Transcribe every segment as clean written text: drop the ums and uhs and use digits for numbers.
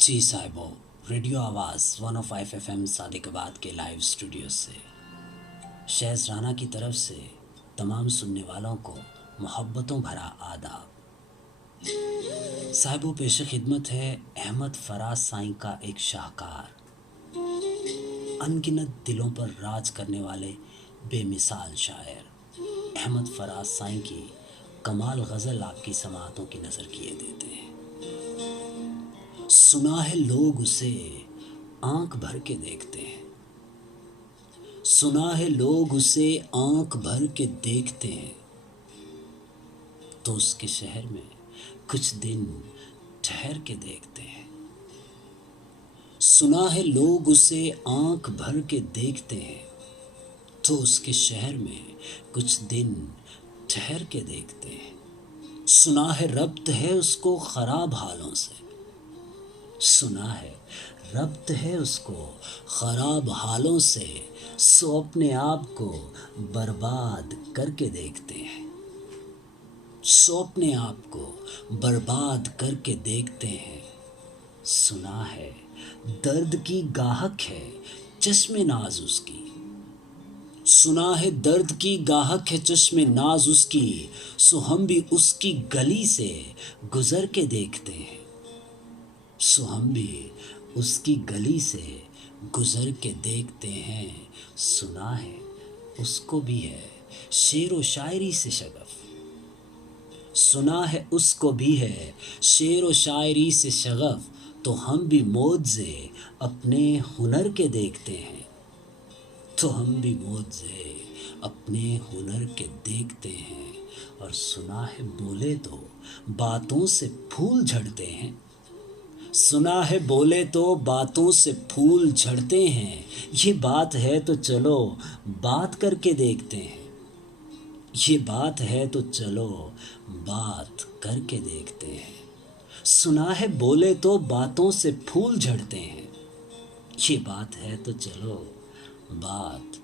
जी साहिबो, radio आवाज़ 105 FM Sadiqabad के live studio से शहज़ राना की तरफ से तमाम सुनने वालों को मोहब्बतों भरा आदाब। साहिबो, पेश खिदमत है अहमद फराज साईं का एक शाहकार, अनगिनत दिलों पर राज करने वाले बेमिसाल शायर अहमद फराज साईं की कमाल गज़ल आपकी समाअतों की नज़र किए देते हैं। सुना है लोग उसे आंख भर के देखते हैं, सुना है लोग उसे आंख भर के देखते हैं, तो उसके शहर में कुछ दिन ठहर के देखते हैं। सुना है लोग उसे आंख भर के देखते हैं, तो उसके शहर में कुछ दिन ठहर के देखते हैं। सुना है रब्त है उसको खराब हालों से, सुना है रब्त है उसको खराब हालों से, सो अपने आप को बर्बाद करके देखते हैं, सो अपने आप को बर्बाद करके देखते हैं। सुना है दर्द की गाहक है चश्मे नाज उसकी, सुना है दर्द की गाहक है चश्मे नाज उसकी, सो हम भी उसकी गली से गुजर के देखते हैं, सो हम भी उसकी गली से गुजर के देखते हैं। सुना है उसको भी है शेर व शायरी से शगफ, सुना है उसको भी है शेर व शायरी से शगफ, तो हम भी मौजे अपने हुनर के देखते हैं, तो हम भी मौजे अपने हुनर के देखते हैं। और सुना है बोले तो बातों से फूल झड़ते हैं, सुना है बोले तो बातों से फूल झड़ते हैं, ये बात है तो चलो बात करके देखते हैं, ये बात है तो चलो बात करके देखते हैं। सुना है बोले तो बातों से फूल झड़ते हैं, ये बात है तो चलो बात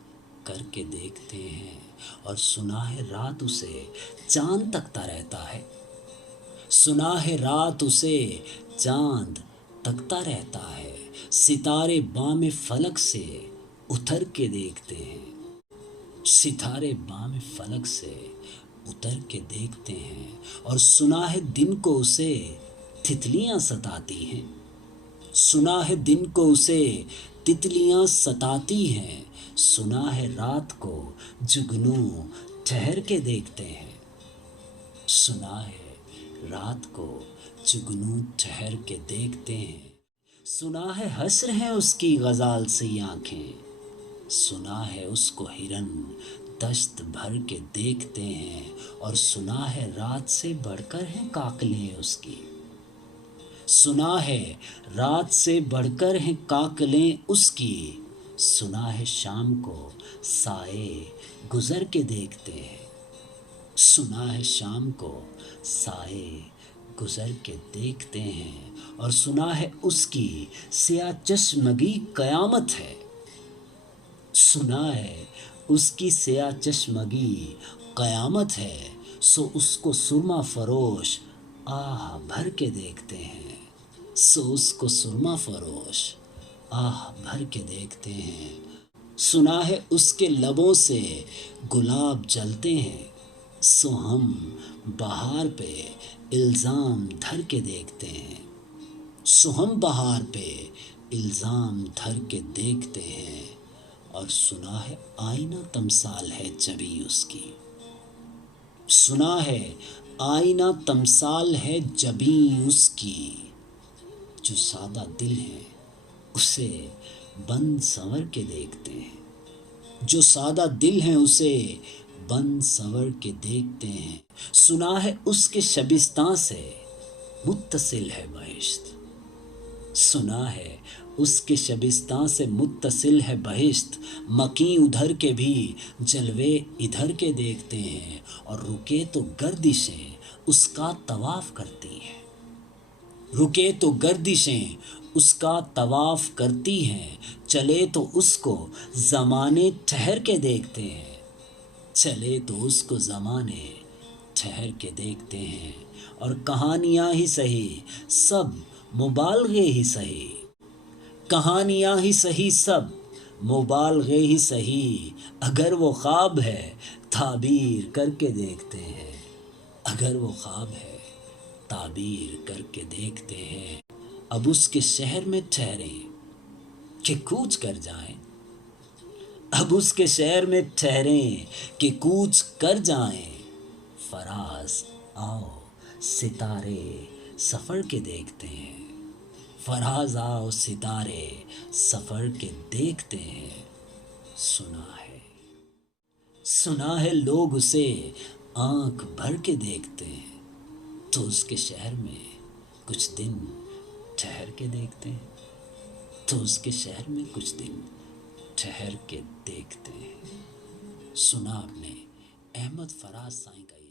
करके देखते हैं। और सुना है रात उसे चांद तकता रहता है, सुना है रात उसे चांद तकता रहता है, सितारे बामे फलक से उतर के देखते हैं, सितारे बामे फलक से उतर के देखते हैं। और सुना है दिन को उसे तितलियां सताती हैं, सुना है दिन को उसे तितलियां सताती हैं, सुना है रात को जुगनू ठहर के देखते हैं, सुना है रात को जुगनू ठहर के देखते हैं। सुना है हस्र हैं उसकी गज़ाल सी आँखें, सुना है उसको हिरन दश्त भर के देखते हैं। और सुना है रात से बढ़कर हैं काकलें उसकी, सुना है रात से बढ़कर हैं काकलें उसकी, सुना है शाम को साए गुजर के देखते हैं, सुना है शाम को साए गुजर के देखते हैं। और सुना है उसकी सिया चश्मगी कयामत है, सुना है उसकी सिया चश्मगी कयामत है, सो उसको सुरमा फरोश आह भर के देखते हैं, सो उसको सुरमा फरोश आह भर के देखते हैं। सुना है उसके लबों से गुलाब जलते हैं, सो हम बहार पे इल्ज़ाम धर के देखते हैं, सो हम बहार पे इल्ज़ाम धर के देखते हैं। और सुना है आईना तमसाल है जबी उसकी, सुना है आईना तमसाल है जबी उसकी, जो सादा दिल है उसे बंद संवर के देखते हैं, जो सादा दिल है उसे बंद संवर के देखते हैं। सुना है उसके शबिस्तां से मुत्तसिल है बहिश्त, सुना है उसके शबिस्तां से मुत्तसिल है बहिश्त, मकी उधर के भी जलवे इधर के देखते हैं। और रुके तो गर्दिशें उसका तवाफ करती हैं, रुके तो गर्दिशें उसका तवाफ करती हैं, चले तो उसको ज़माने ठहर के देखते हैं, चले तो उसको ज़माने ठहर के देखते हैं, और कहानियाँ ही सही सब मुबालगे ही सही, कहानियाँ ही सही सब मुबालगे ही सही, अगर वो ख्वाब है ताबीर करके देखते हैं, अगर वो ख्वाब है ताबीर करके देखते हैं। अब उसके शहर में ठहरें कि कूच कर जाएं, अब उसके शहर में ठहरें कि कूच कर जाएं, फराज आओ सितारे सफ़र के देखते हैं, फराज आओ सितारे सफ़र के देखते हैं। सुना है लोग उसे आंख भर के देखते हैं, तो उसके शहर में कुछ दिन ठहर के देखते हैं, तो उसके शहर में कुछ दिन ठहर के देखते हैं। सुना आपने अहमद फराज साईं का